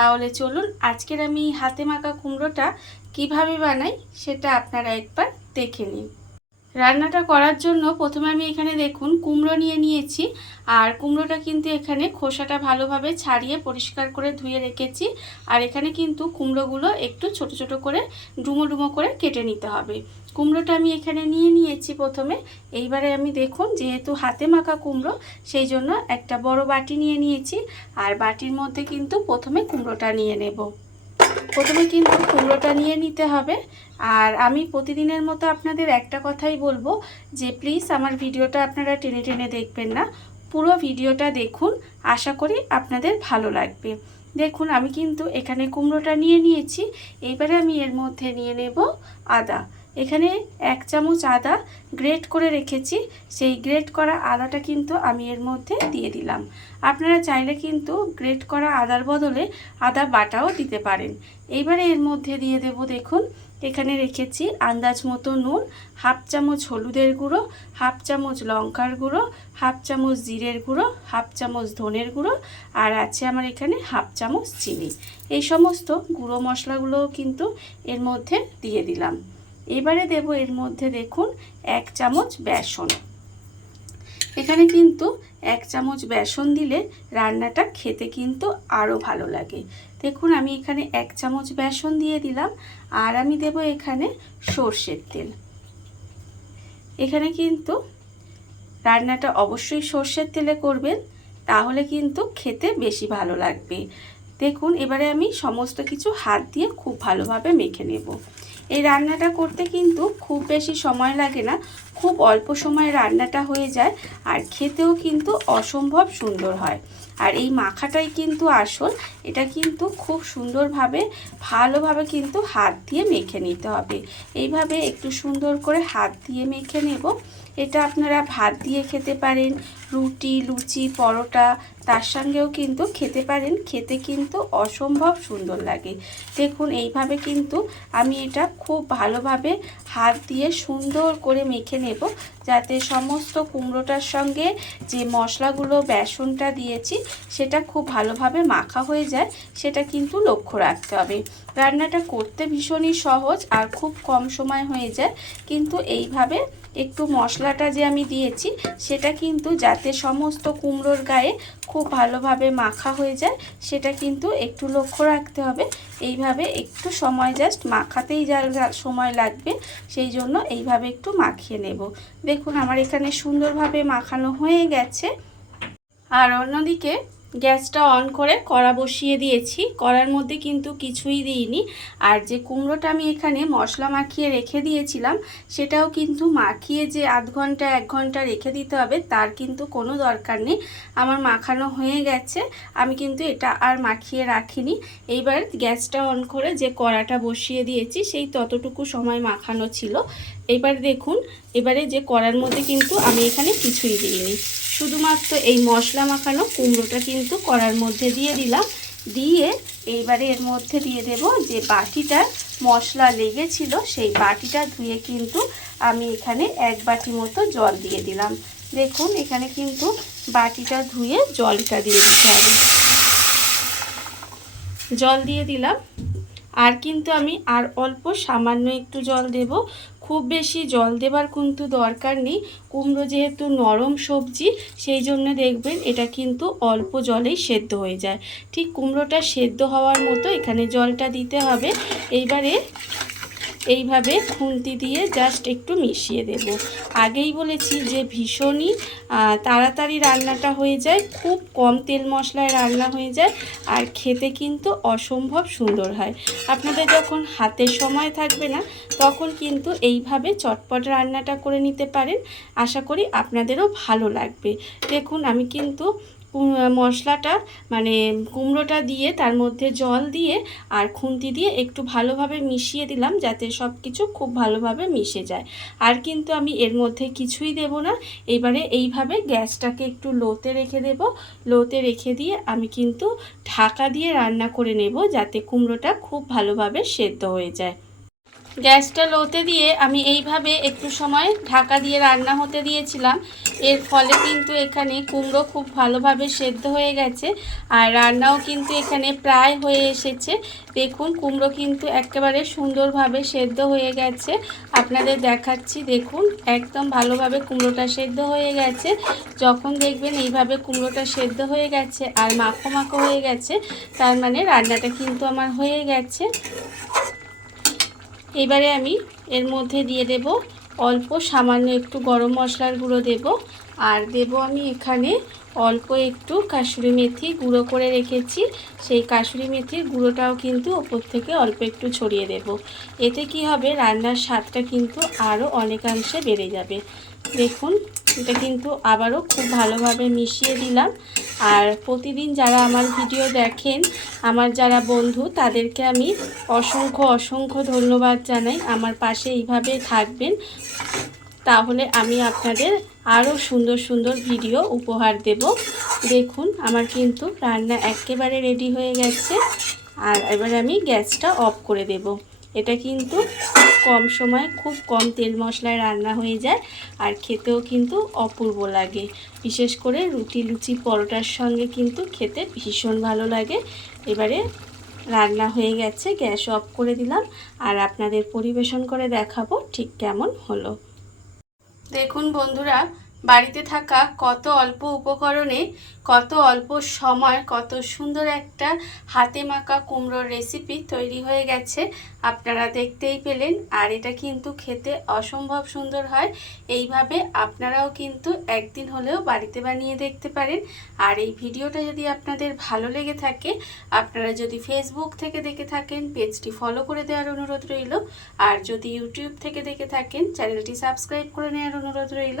তাহলে চলুন আজকের আমি হাতে মাখা কুমড়োটা কীভাবে বানাই সেটা আপনারা একবার দেখে নিন। রান্নাটা করার জন্য প্রথমে আমি এখানে দেখুন কুমড়ো নিয়ে নিয়েছি আর কুমড়োটা কিন্তু এখানে খোসাটা ভালোভাবে ছাড়িয়ে পরিষ্কার করে ধুয়ে রেখেছি আর এখানে কিন্তু কুমড়োগুলো একটু ছোট ছোট করে ডুমো ডুমো করে কেটে নিতে হবে। কুমড়োটা আমি এখানে নিয়ে নিয়েছি প্রথমে। এইবারে আমি দেখুন, যেহেতু হাতে মাখা কুমড়ো, সেই জন্য একটা বড় বাটি নিয়ে নিয়েছি। আর বাটির মধ্যে কিন্তু প্রথমে কুমড়োটা নিয়ে নেব। প্রথমে কিন্তু কুমড়োটা নিয়ে নিতে হবে। আর আমি প্রতিদিনের মতো আপনাদের একটা কথাই বলব, যে প্লিজ আমার ভিডিওটা আপনারা টেনে টেনে দেখবেন না। পুরো ভিডিওটা দেখুন, আশা করি আপনাদের ভালো লাগবে। দেখুন, আমি কিন্তু এখানে কুমড়োটা নিয়ে নিয়েছি। এইবারে আমি এর মধ্যে নিয়ে নেব আদা। এখানে এক চামচ আদা গ্রেট করে রেখেছি। সেই গ্রেট করা আদাটা কিন্তু আমি এর মধ্যে দিয়ে দিলাম। আপনারা চাইলে কিন্তু গ্রেট করা আদার বদলে আদা বাটাও দিতে পারেন। এইবারে এর মধ্যে দিয়ে দেব দেখুন, এখানে রেখেছি আন্দাজ মতো নুন, হাফ চামচ হলুদের গুঁড়ো, হাফ চামচ লঙ্কার গুঁড়ো, হাফ চামচ জিরের গুঁড়ো, হাফ চামচ ধনের গুঁড়ো, আর আছে আমার এখানে হাফ চামচ চিনি। এই সমস্ত গুঁড়ো মশলাগুলোও কিন্তু এর মধ্যে দিয়ে দিলাম। এবারে দেব এর মধ্যে দেখুন এক চামচ বেসন। এখানে কিন্তু এক চামচ বেসন দিলে রান্নাটা খেতে কিন্তু আরও ভালো লাগে। দেখুন আমি এখানে এক চামচ বেসন দিয়ে দিলাম, আর আমি দেব এখানে সর্ষের তেল। এখানে কিন্তু রান্নাটা অবশ্যই সর্ষের তেলে করবেন, তাহলে কিন্তু খেতে বেশি ভালো লাগবে। দেখুন এবারে আমি সমস্ত কিছু হাত দিয়ে খুব ভালোভাবে মেখে নেব। এই রান্নাটা করতে কিন্তু খুব বেশি সময় লাগে না, খুব অল্প সময়ে রান্নাটা হয়ে যায় আর খেতেও কিন্তু অসম্ভব সুন্দর হয়। আর এই মাখাটাই কিন্তু আসল, এটা কিন্তু খুব সুন্দরভাবে, ভালোভাবে কিন্তু হাত দিয়ে মেখে নিতে হবে। এইভাবে একটু সুন্দর করে হাত দিয়ে মেখে নেব। এটা আপনারা ভাত দিয়ে খেতে পারেন, রুটি, লুচি, পরোটা তার সঙ্গেও কিন্তু খেতে পারেন। খেতে কিন্তু অসম্ভব সুন্দর লাগে। দেখুন, এইভাবে কিন্তু আমি এটা খুব ভালোভাবে হাত দিয়ে সুন্দর করে মেখে নেব, যাতে সমস্ত কুমড়োটার সঙ্গে যে মশলাগুলো, বেসনটা দিয়েছি, সেটা খুব ভালোভাবে মাখা হয়ে যায়। সেটা কিন্তু লক্ষ্য রাখতে হবে। রান্নাটা করতে ভীষণই সহজ আর খুব কম সময় হয়ে যায়। কিন্তু এইভাবে একটু মশলাটা যে আমি দিয়েছি, সেটা কিন্তু যাতে সমস্ত কুমড়োর গায়ে খুব ভালোভাবে মাখা হয়ে যায়, সেটা কিন্তু একটু লক্ষ্য রাখতে হবে। এইভাবে একটু সময় জাস্ট মাখাতেই যা সময় লাগবে, সেই জন্য এইভাবে একটু মাখিয়ে নেব। দেখুন, আমার এখানে সুন্দরভাবে মাখানো হয়ে গেছে। আর অন্যদিকে গ্যাসটা অন করে কড়া বসিয়ে দিয়েছি। কড়ার মধ্যে কিন্তু কিছুই দিইনি। আর যে কুমড়োটা আমি এখানে মশলা মাখিয়ে রেখে দিয়েছিলাম, সেটাও কিন্তু মাখিয়ে যে আধ ঘণ্টা, এক ঘণ্টা রেখে দিতে হবে, তার কিন্তু কোনো দরকার নেই। আমার মাখানো হয়ে গেছে, আমি কিন্তু এটা আর মাখিয়ে রাখিনি। এইবার গ্যাসটা অন করে যে কড়াটা বসিয়ে দিয়েছি, সেই ততটুকু সময় মাখানো ছিল। এবার দেখুন, এবারে যে কড়ার মধ্যে কিন্তু আমি এখানে কিছুই দিইনি। শুধুমাত্র এই মশলা মাখানো কুমড়োটা কিন্তু কড়ার মধ্যে দিয়ে দিলাম। দিয়ে এইবারে এর মধ্যে দিয়ে দেব যে বাটিটার মশলা লেগেছিল, সেই বাটিটা ধুয়ে কিন্তু আমি এখানে এক বাটি মতো জল দিয়ে দিলাম। দেখুন, এখানে কিন্তু বাটিটা ধুয়ে জলটা দিয়ে দিতে হবে। জল দিয়ে দিলাম। আর কিন্তু আমি আর অল্প সামান্য একটু জল দেব। খুব বেশি জল দেবার কিন্তু দরকার নেই। কুমড়ো যেহেতু নরম সবজি, সেই জন্য দেখবেন এটা কিন্তু অল্প জলেই সেদ্ধ হয়ে যায়। ঠিক কুমড়োটা সেদ্ধ হওয়ার মতো এখানে জলটা দিতে হবে। এইবারে এইভাবে খুন্তি দিয়ে জাস্ট একটু মিশিয়ে দেব। আগেই বলেছি যে ভীষণই তাড়াতাড়ি রান্নাটা হয়ে যায়, খুব কম তেল মশলায় রান্না হয়ে যায় আর খেতে কিন্তু অসম্ভব সুন্দর হয়। আপনাদের যখন হাতে সময় থাকবে না, তখন কিন্তু এইভাবে চটপট রান্নাটা করে নিতে পারেন। আশা করি আপনাদেরও ভালো লাগবে। দেখুন, আমি কিন্তু মশলাটা মানে কুমড়োটা দিয়ে তার মধ্যে জল দিয়ে আর খুন্তি দিয়ে একটু ভালোভাবে মিশিয়ে দিলাম যাতে সব কিছু খুব ভালোভাবে মিশে যায়। আর কিন্তু আমি এর মধ্যে কিছুই দেব না। এবারে এইভাবে গ্যাসটাকে একটু লোতে রেখে দেব। লোতে রেখে দিয়ে আমি কিন্তু ঢাকা দিয়ে রান্না করে নেব যাতে কুমড়োটা খুব ভালোভাবে সেদ্ধ হয়ে যায়। গ্যাসটা লোতে দিয়ে আমি এইভাবে একটু সময় ঢাকা দিয়ে রান্না হতে দিয়েছিলাম। এর ফলে কিন্তু এখানে কুমড়ো খুব ভালোভাবে সেদ্ধ হয়ে গেছে আর রান্নাও কিন্তু এখানে প্রায় হয়ে এসেছে। দেখুন, কুমড়ো কিন্তু একেবারে সুন্দরভাবে সেদ্ধ হয়ে গেছে। আপনাদের দেখাচ্ছি, দেখুন, একদম ভালোভাবে কুমড়োটা সেদ্ধ হয়ে গেছে। যখন দেখবেন এইভাবে কুমড়োটা সেদ্ধ হয়ে গেছে আর মাখো মাখো হয়ে গেছে, তার মানে রান্নাটা কিন্তু আমার হয়ে গেছে। এবারে আমি এর মধ্যে দিয়ে দেব অল্প সামান্য একটু গরম মশলার গুঁড়ো দেব আর দেব আমি এখানে অল্প একটু কাসুরি মেথি গুঁড়ো করে রেখেছি। সেই কাসুরি মেথির গুঁড়োটাও কিন্তু ওপর থেকে অল্প একটু ছড়িয়ে দেব। এতে কি হবে? রান্নার স্বাদটা কিন্তু আরও অনেকাংশে বেড়ে যাবে। দেখুন, এটা কিন্তু আবারও খুব ভালোভাবে মিশিয়ে দিলাম। আর প্রতিদিন যারা আমার ভিডিও দেখেন, আমার যারা বন্ধু, তাদেরকে আমি অসংখ্য অসংখ্য ধন্যবাদ জানাই। আমার পাশে এইভাবে থাকবেন, তাহলে আমি আপনাদের আরও সুন্দর সুন্দর ভিডিও উপহার দেব। দেখুন, আমার কিন্তু রান্না একেবারে রেডি হয়ে গেছে। আর এবার আমি গ্যাসটা অফ করে দেব। এটা কিন্তু কম সময়ে খুব কম তেল মশলায় রান্না হয়ে যায় আর খেতেও কিন্তু অপূর্ব লাগে। বিশেষ করে রুটি, লুচি, পরোটার সঙ্গে কিন্তু খেতে ভীষণ ভালো লাগে। এবারে রান্না হয়ে গেছে, গ্যাস অফ করে দিলাম আর আপনাদের পরিবেশন করে দেখাবো ঠিক কেমন হলো। দেখুন বন্ধুরা বাড়িতে থাকা কত অল্প উপকরণে, কত অল্প সময়, কত সুন্দর একটা হাতে মাখা কুমড়োর রেসিপি তৈরি হয়ে গেছে। আপনারা দেখতেই পেলেন, আর এটা কিন্তু খেতে অসম্ভব সুন্দর হয়। এইভাবে আপনারাও কিন্তু একদিন হলেও বাড়িতে বানিয়ে দেখতে পারেন। আর এই ভিডিওটা যদি আপনাদের ভালো লেগে থাকে, আপনারা যদি ফেসবুক থেকে দেখে থাকেন, পেজটি ফলো করে দেওয়ার অনুরোধ রইল। আর যদি ইউটিউব থেকে দেখে থাকেন চ্যানেলটি সাবস্ক্রাইব করে নেওয়ার অনুরোধ রইল।